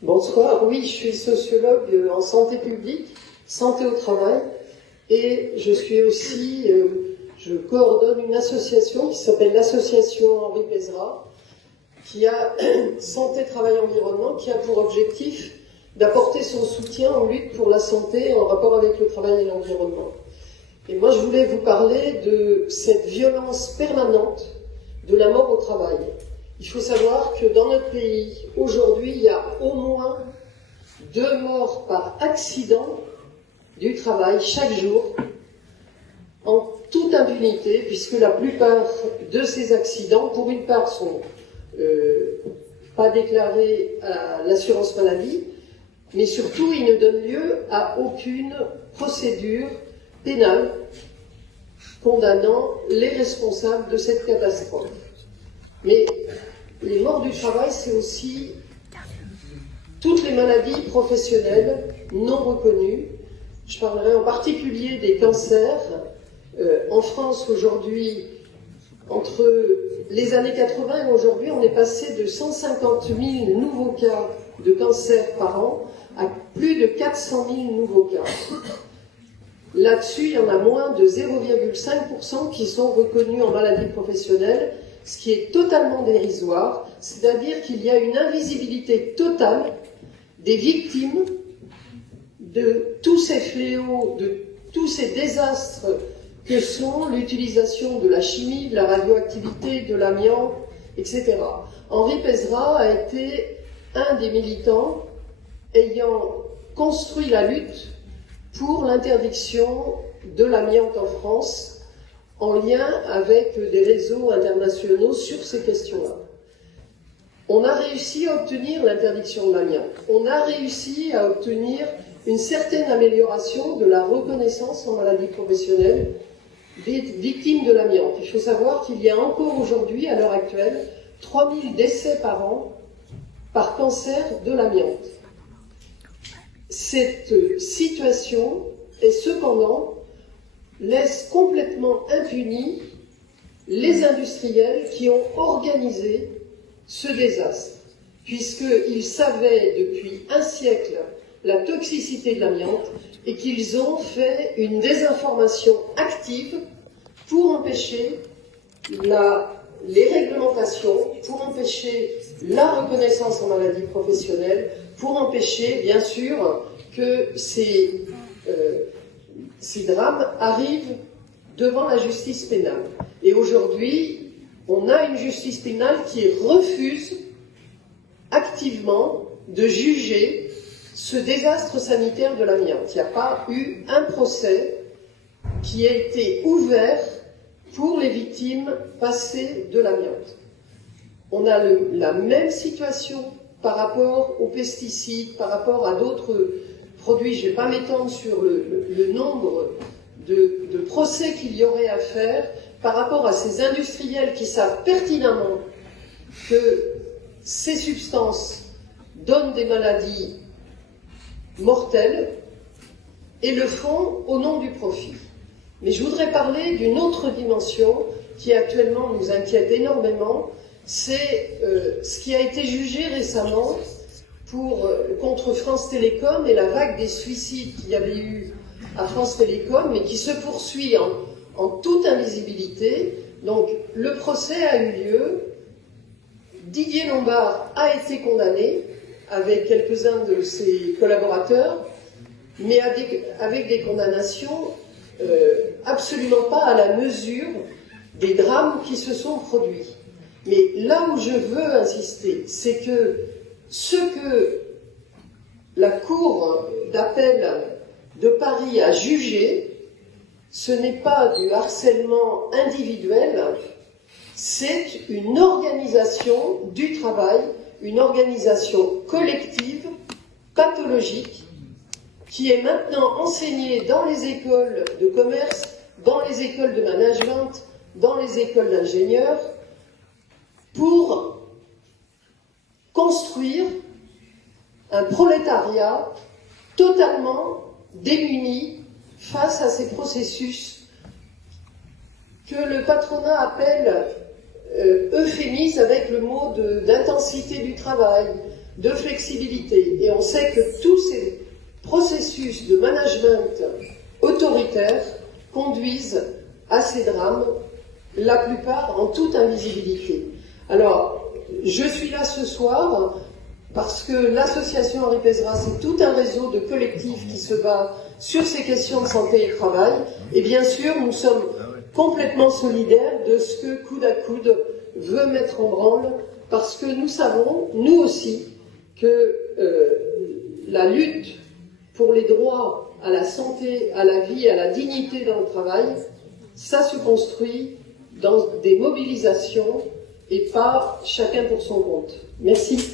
Bonsoir, oui, je suis sociologue en santé publique, santé au travail, et je suis aussi, je coordonne une association qui s'appelle l'association Henri Pézra, qui a Santé, Travail, Environnement, qui a pour objectif d'apporter son soutien en lutte pour la santé en rapport avec le travail et l'environnement. Et moi, je voulais vous parler de cette violence permanente de la mort au travail. Il faut savoir que dans notre pays, aujourd'hui, il y a au moins 2 morts par accident du travail chaque jour, en toute impunité, puisque la plupart de ces accidents, pour une part, sont pas déclarés à l'assurance maladie, mais surtout, ils ne donnent lieu à aucune procédure pénale condamnant les responsables de cette catastrophe. Mais les morts du travail, c'est aussi toutes les maladies professionnelles non reconnues. Je parlerai en particulier des cancers. En France, aujourd'hui, entre les années 80 et aujourd'hui, on est passé de 150 000 nouveaux cas de cancer par an à plus de 400 000 nouveaux cas. Là-dessus, il y en a moins de 0,5% qui sont reconnus en maladie professionnelle, ce qui est totalement dérisoire, c'est-à-dire qu'il y a une invisibilité totale des victimes de tous ces fléaux, de tous ces désastres que sont l'utilisation de la chimie, de la radioactivité, de l'amiante, etc. Henri Pézra a été un des militants ayant construit la lutte pour l'interdiction de l'amiante en France, en lien avec des réseaux internationaux sur ces questions-là. On a réussi à obtenir l'interdiction de l'amiante. On a réussi à obtenir une certaine amélioration de la reconnaissance en maladie professionnelle des victimes de l'amiante. Il faut savoir qu'il y a encore aujourd'hui, à l'heure actuelle, 3000 décès par an par cancer de l'amiante. Cette situation est cependant laisse complètement impunis les industriels qui ont organisé ce désastre, puisqu'ils savaient depuis un siècle la toxicité de l'amiante et qu'ils ont fait une désinformation active pour empêcher les réglementations, pour empêcher la reconnaissance en maladie professionnelle, pour empêcher, bien sûr, que ces drames arrivent devant la justice pénale. Et aujourd'hui, on a une justice pénale qui refuse activement de juger ce désastre sanitaire de l'amiante. Il n'y a pas eu un procès qui a été ouvert pour les victimes passées de l'amiante. On a la même situation par rapport aux pesticides, par rapport à d'autres produits. Je ne vais pas m'étendre sur le nombre de procès qu'il y aurait à faire par rapport à ces industriels qui savent pertinemment que ces substances donnent des maladies mortelles et le font au nom du profit. Mais je voudrais parler d'une autre dimension qui actuellement nous inquiète énormément, c'est ce qui a été jugé récemment contre France Télécom et la vague des suicides qu'il y avait eu à France Télécom, mais qui se poursuit en toute invisibilité. Donc le procès a eu lieu, Didier Lombard a été condamné avec quelques-uns de ses collaborateurs, mais avec des condamnations absolument pas à la mesure des drames qui se sont produits. Mais là où je veux insister, c'est que ce que la Cour d'appel de Paris a jugé, ce n'est pas du harcèlement individuel, c'est une organisation du travail, une organisation collective, pathologique, qui est maintenant enseignée dans les écoles de commerce, dans les écoles de management, dans les écoles d'ingénieurs, pour construire un prolétariat totalement démuni face à ces processus que le patronat appelle euphémise avec le mot d'intensité du travail, de flexibilité. Et on sait que tous ces processus de management autoritaire conduisent à ces drames, la plupart en toute invisibilité. Alors, je suis là ce soir parce que l'association Henri Pézra, c'est tout un réseau de collectifs qui se bat sur ces questions de santé et travail. Et bien sûr, nous sommes complètement solidaires de ce que Coude à Coude veut mettre en branle, parce que nous savons, nous aussi, que la lutte pour les droits à la santé, à la vie, à la dignité dans le travail, ça se construit dans des mobilisations et pas chacun pour son compte. Merci.